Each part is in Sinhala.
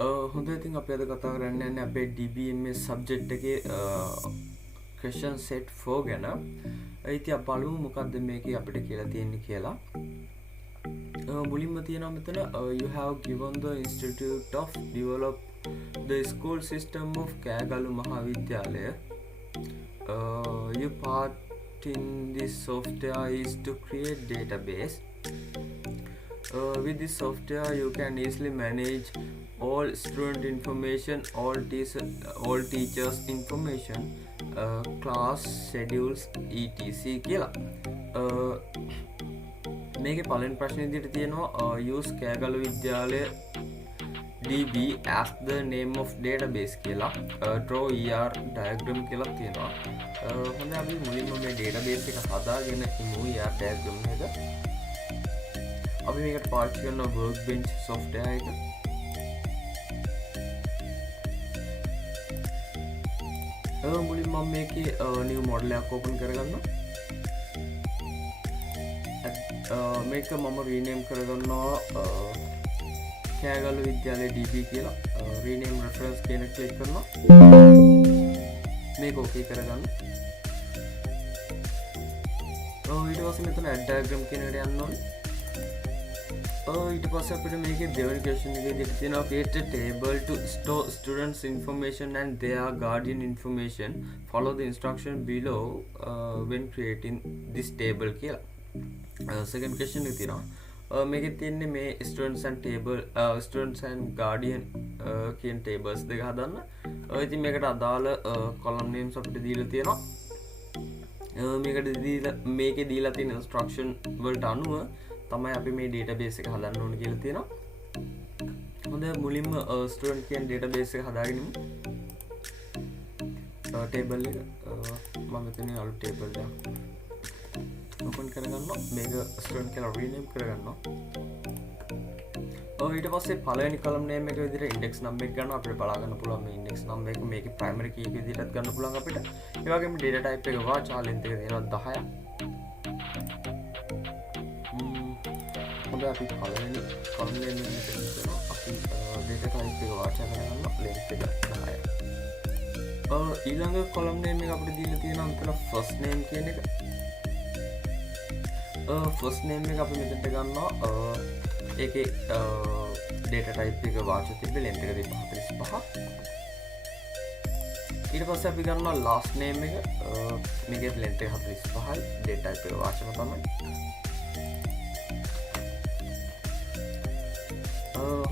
හොඳ ඉතින් අපි අද කතා කරන්න යන්නේ අපේ DBMS සබ්ජෙක්ට් එකේ question set 4 ගැන. ඉතින් අපි බලමු මොකක්ද මේකේ අපිට කියලා තියෙන්නේ කියලා. මුලින්ම තියෙනවා මෙතන you have given the institute of develop the school system of කෑගල්ලු මහාවිද්‍යාලය. Your part in this software is to create database. With this software you can easily manage all student information, all teachers information, class schedules etc කියලා. මේකේ පළවෙනි ප්‍රශ්නේ විදිහට තියෙනවා use කෑගල්ලු Vidyalaya DB as the name of database කියලා. draw ER diagram කියලා තියෙනවා. හොඳයි අපි මුලින්ම මේ database එක හදාගෙන ඉමු ER diagram එක. අපි මේකට පාවිච්චි කරන workbench software එක. මුලින්ම මම මේකේ new model එකක් open කරගන්නවා. මේක මම rename කරගන්නවා කෑගල්ලු විද්‍යාලය DB කියලා. rename reference කියන එක click කරනවා. මේක okay කරගන්න. ඊට පස්සේ මෙතන add diagram කියන එකට යන්න ඕනේ. ඊට පස්සේ අපිට මේකේ දෙවෙනි question එකේ දෙක තියෙනවා create a table to store students information and their guardian information. Follow the instruction below when creating this table කියලා. second question එක තියෙනවා මේකේ තියෙන්නේ මේ students and guardian කියන tables දෙක හදන්න. ඉතින් මේකට අදාළ column names අපිට දීලා තියෙනවා. මේකේ දීලා තියෙන instruction වලට අනුව තමයි අපි මේ database එක හදන්න ඕනේ කියලා තියෙනවා. හොඳයි මුලින්ම student කියන database එක හදාගෙන ඉමු. table එක මම මෙතන අලුත් table එකක් open කරගන්නවා. මේක student කියලා rename කරගන්නවා. ඊට පස්සේ පළවෙනි column name එක විදිහට index number එක ගන්නවා. අපිට බලා ගන්න පුළුවන් මේ index number එක මේකේ primary key එක විදිහටත් ගන්න පුළුවන් අපිට. ඒ වගේම data type එක වාචා length එක දෙනවා 10ක්. හොඳයි අපි පළවෙනි column name එක දෙනවා. අපි data type එක වාචා කරගන්නවා length එක 10යි. ඊළඟ column name එක අපිට දීලා තියෙනවා මෙතන first name කියන එක. first name එක අපි මෙතනට ගන්නවා. ඒකේ data type එක වාචා තිබ්බේ length එක 45. ඊට පස්සේ අපි ගන්නවා last name එක. මේකේ length එක 45යි. data type එක වාචාම තමයි.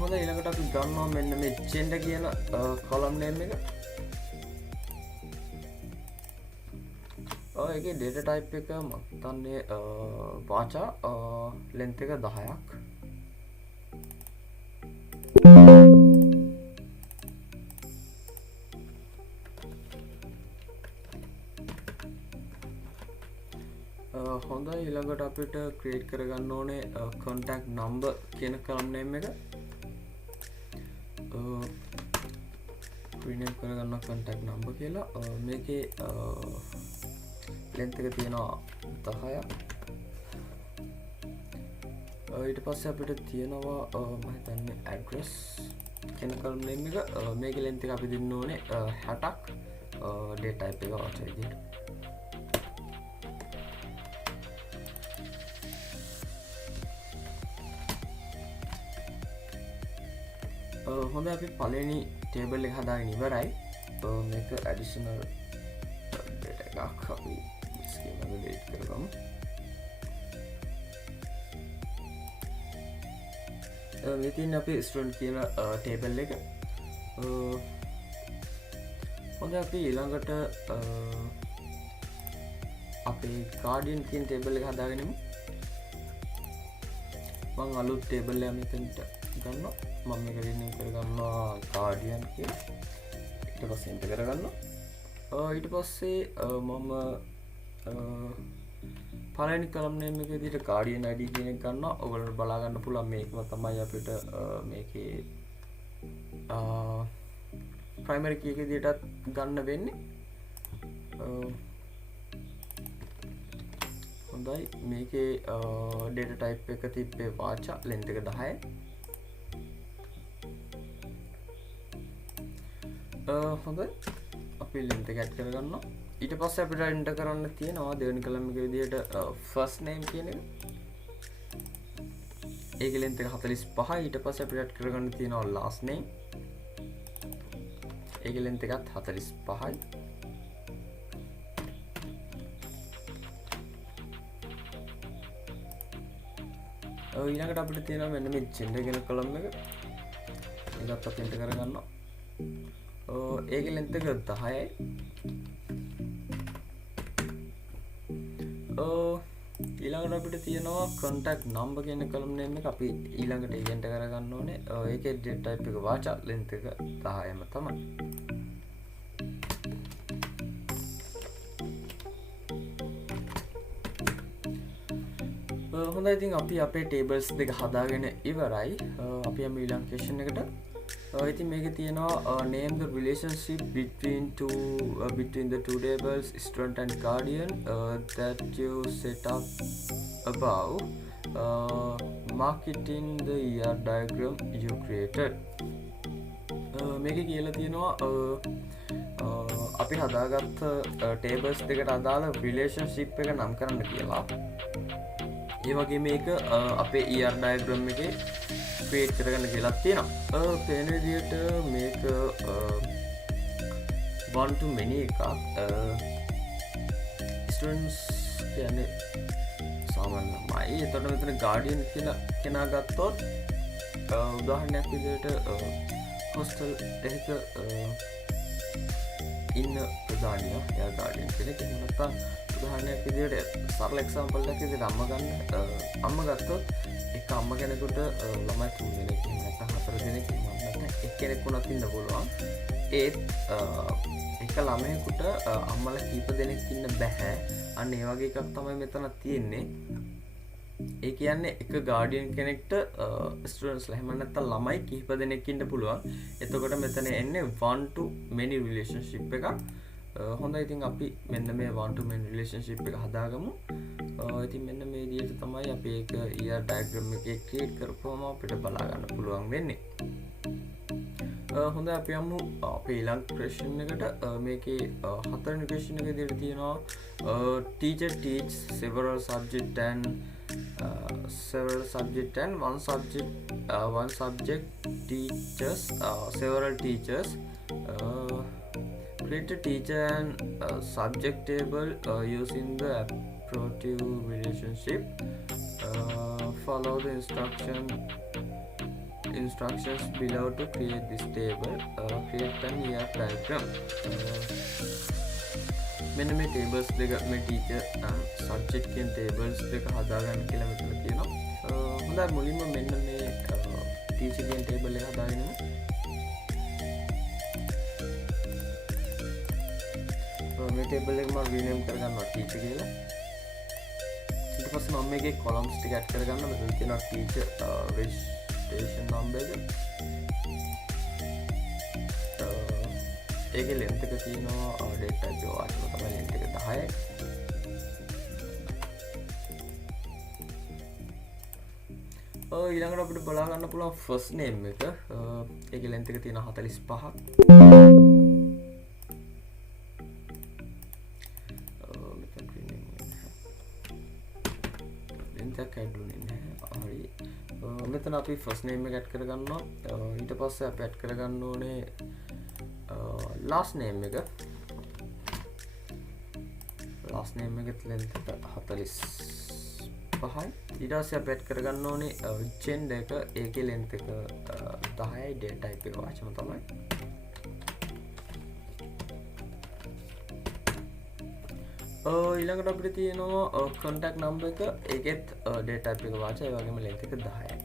හොඳයි ඊළඟට අපි ගන්නවා මෙන්න මේ gender කියන column name එක. ඒකේ data type එක මම හිතන්නේ වාචා length එක 10ක්. හොඳයි ඊළඟට අපිට create කරගන්න ඕනේ contact number කියන column name එක. rename කරගන්න contact number කියලා. මේකේ length එක තියෙනවා 10ක්. ඊට පස්සේ අපිට තියෙනවා මම හිතන්නේ address කියන column name එක. මේකේ length එක අපි දෙන්න ඕනේ 60ක්. data type එක වාචා විදිහට. හොඳයි අපි පළවෙනි table එක හදාගෙන ඉවරයි. මේක additional data එකක් අපි schema එක delete කරගමු. මේ තියෙන අපේ student කියන table එක. හොඳයි අපි ඊළඟට අපේ guardian කියන table එක හදාගෙන ඉමු. මම අලුත් table එකක් මෙතනට ගන්නවා. මම මේක rename කරගන්නවා guardian කියලා. ඊට පස්සේ enter කරගන්නවා. ඊට පස්සේ මම පළවෙනි column name එක විදිහට guardian ID කියන එක ගන්නවා. ඔයගොල්ලෝ බලා ගන්න පුළුවන් මේකම තමයි අපිට මේකේ primary key එක විදිහටත් ගන්න වෙන්නේ. හොඳයි මේකේ data type එක තිබ්බේ වාචා length එක 10යි. හොඳයි අපි length එක add කරගන්නවා ඊට පස්සේ අපිට enter කරන්න තියෙනවා දෙවෙනි column එකේ විදිහට first name කියන එක ඒකේ length එක 45යි ඊට පස්සේ අපිට add කරගන්න තියෙනවා last name ඒකේ length එකත් 45යි ඊළඟට අපිට තියෙනවා මෙන්න මේ gender කියන column එක ඒකත් අපි enter කරගන්නවා ඒකේ length එක 10යි ඊළඟට අපිට තියෙනවා contact number කියන column name එක අපි ඊළඟට enter කරගන්න ඕනේ ඒකේ data type එක වාචා length එක 10ම තමයි හොඳයි ඉතින් අපි අපේ tables දෙක හදාගෙන ඉවරයි අපි යමු ඊළඟ question එකට ඉතින් මේකේ තියෙනවා name the relationship between the two tables student and guardian that you set up above mark it in the ER diagram you created මේකේ කියලා තියෙනවා අපි හදාගත්ත tables දෙකට අදාළ relationship එක නම් කරන්න කියලා ඒ වගේ මේක අපේ ER diagram එකේ create කරගන්න කියලා තියෙනවා. පේන විදිහට මේක one to many එකක්. students කියන්නේ සාමාන්‍යමයි. එතකොට මෙතන guardian කියලා කෙනා ගත්තොත් උදාහරණයක් විදිහට hostel එකක ඉන්න ප්‍රධානියා එයා guardian කෙනෙක්. එහෙම නැත්නම් උදාහරණයක් විදිහට සරල example එකක් විදිහට අම්ම ගත්තොත් එක අම්ම කෙනෙකුට ළමයි 3 දෙනෙක් නැත්නම් 4 දෙනෙක් නැත්නම් එක්කෙනෙක් වුණත් ඉන්න පුළුවන් ඒත් එක ළමයෙකුට අම්මලා කීප දෙනෙක් ඉන්න බෑ අන්න ඒ වගේ එකක් තමයි මෙතන තියෙන්නේ ඒ කියන්නේ එක ගාඩියන් කෙනෙක්ට ස්ටුඩන්ට්ස්ලා එහෙම නැත්නම් ළමයි කීප දෙනෙක් ඉන්න පුළුවන් එතකොට මෙතන එන්නේ one to many relationship එකක් හොඳයි ඉතින් අපි මෙන්න මේ one to many relationship එක හදාගමු ඉතින් මෙන්න මේ විදිහට තමයි අපි ඒක ER diagram එකේ create කරපුවම අපිට බලා ගන්න පුළුවන් වෙන්නේ හොඳයි අපි යමු අපේ ඊළඟ question එකට මේකේ හතරවෙනි question එක විදිහට තියෙනවා teacher teach several subject and one subject teaches several teachers create a teacher and subject table using the appropriate relationship follow the instructions below to create this table create an ER diagram මෙන්න මේ tables දෙක මේ teacher and subject කියන tables දෙක හදාගන්න කියලා මෙතන කියනවා හොඳයි මුලින්ම මෙන්න මේ teacher කියන table එක හදාගෙන මේ table එක මම rename කරගන්නවා teacher කියලා ඊට පස්සේ මම මේකේ columns ටික add කරගන්න මෙතන තියෙනවා teacher registration number එක ඒකේ length එක තියෙනවා data type එක වාචන තමයි length එක 10යි ඊළඟට අපිට බලා ගන්න පුළුවන් first name එක ඒකේ length එක තියෙනවා 45ක් මෙතන අපි first name එක add කරගන්නවා ඊට පස්සේ අපි add කරගන්න ඕනේ last name එක එකේ length එක 45යි ඊට පස්සේ අපි add කරගන්න ඕනේ gender එක ඒකේ length එක 10යි data type එක වාචන තමයි ඊළඟට අපිට තියෙනවා contact number එක ඒකෙත් data type එක වාචා ඒ වගේම length එක 10යි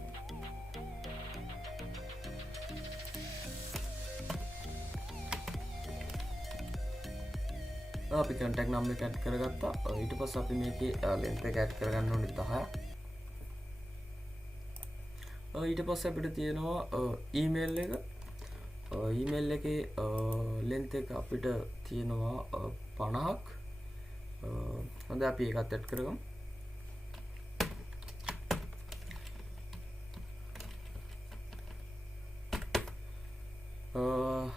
අපි contact number එක add කරගත්තා ඊට පස්සේ අපි මේකේ length එක add කරගන්න ඕනේ 10ක් ඊට පස්සේ අපිට තියෙනවා email එක email එකේ length එක අපිට තියෙනවා 50ක් හොඳයි අපි ඒකත් add කරගමු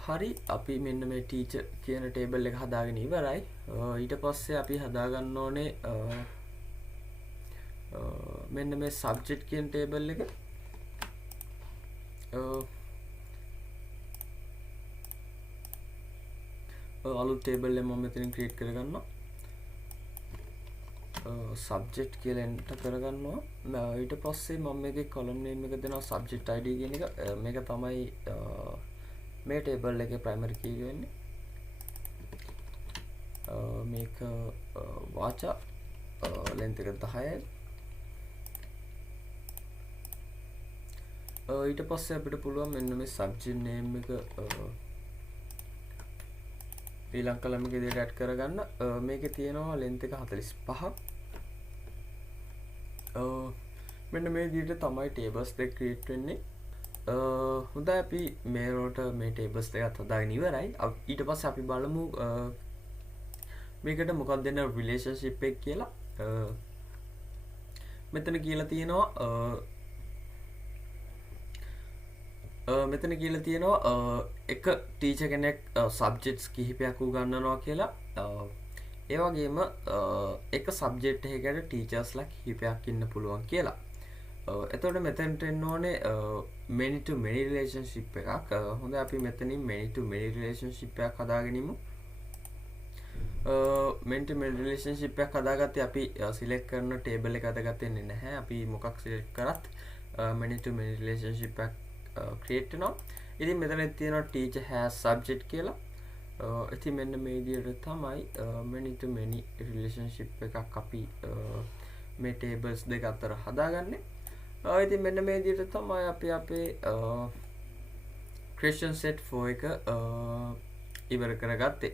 හරි අපි මෙන්න මේ ටීචර් කියන ටේබල් එක හදාගෙන ඉවරයි. ඊට පස්සේ අපි හදාගන්න ඕනේ මෙන්න මේ සබ්ජෙක්ට් කියන ටේබල් එක. අලුත් ටේබල් එක මම මෙතනින් ක්‍රියේට් කරගන්නවා. සබ්ජෙක්ට් කියලා එන්ටර් කරගන්නවා. ඊට පස්සේ මම මේකේ column name එක දෙනවා subject id කියන එක. මේක තමයි මේ ටේබල් එකේ primary key වෙන්නේ. මේක වාචා length එක 10යි. ඊට පස්සේ අපිට පුළුවන් මෙන්න මේ subject name එක ඊළඟ column එකේ දෙයට add කරගන්න. මේකේ තියෙනවා length එක 45ක්. මෙන්න මේ විදිහට තමයි tables දෙක create වෙන්නේ. හොඳයි අපි මේකට මේ tables දෙකත් හදාගෙන ඉවරයි. ඊට පස්සේ අපි බලමු මේකට මොකක්ද දෙන relationship එක කියලා. මෙතන කියලා තියෙනවා එක ටීචර් කෙනෙක් සබ්ජෙක්ට්ස් කිහිපයක් උගන්වනවා කියලා. ඒ වගේම එක සබ්ජෙක්ට් එකකට ටීචර්ස්ලා කිහිපයක් ඉන්න පුළුවන් කියලා. එතකොට මෙතනට එන්න ඕනේ many to many relationship එකක්. හොඳයි අපි මෙතනින් many to many relationship එකක් හදාගෙන ඉමු. many to many relationship එකක් හදාගත්තේ අපි select කරන table එක හදාගත්තේ නැහැ. අපි මොකක් select කරත් many to many relationship එකක් create වෙනවා. ඉතින් මෙතන තියෙනවා teacher has subject කියලා. ඉතින් මෙන්න මේ විදිහට තමයි many to many relationship එකක් අපි මේ tables දෙක අතර හදාගන්නේ. ඉතින් මෙන්න මේ විදිහට තමයි අපි අපේ question set 4 එක ඉවර කරගත්තේ.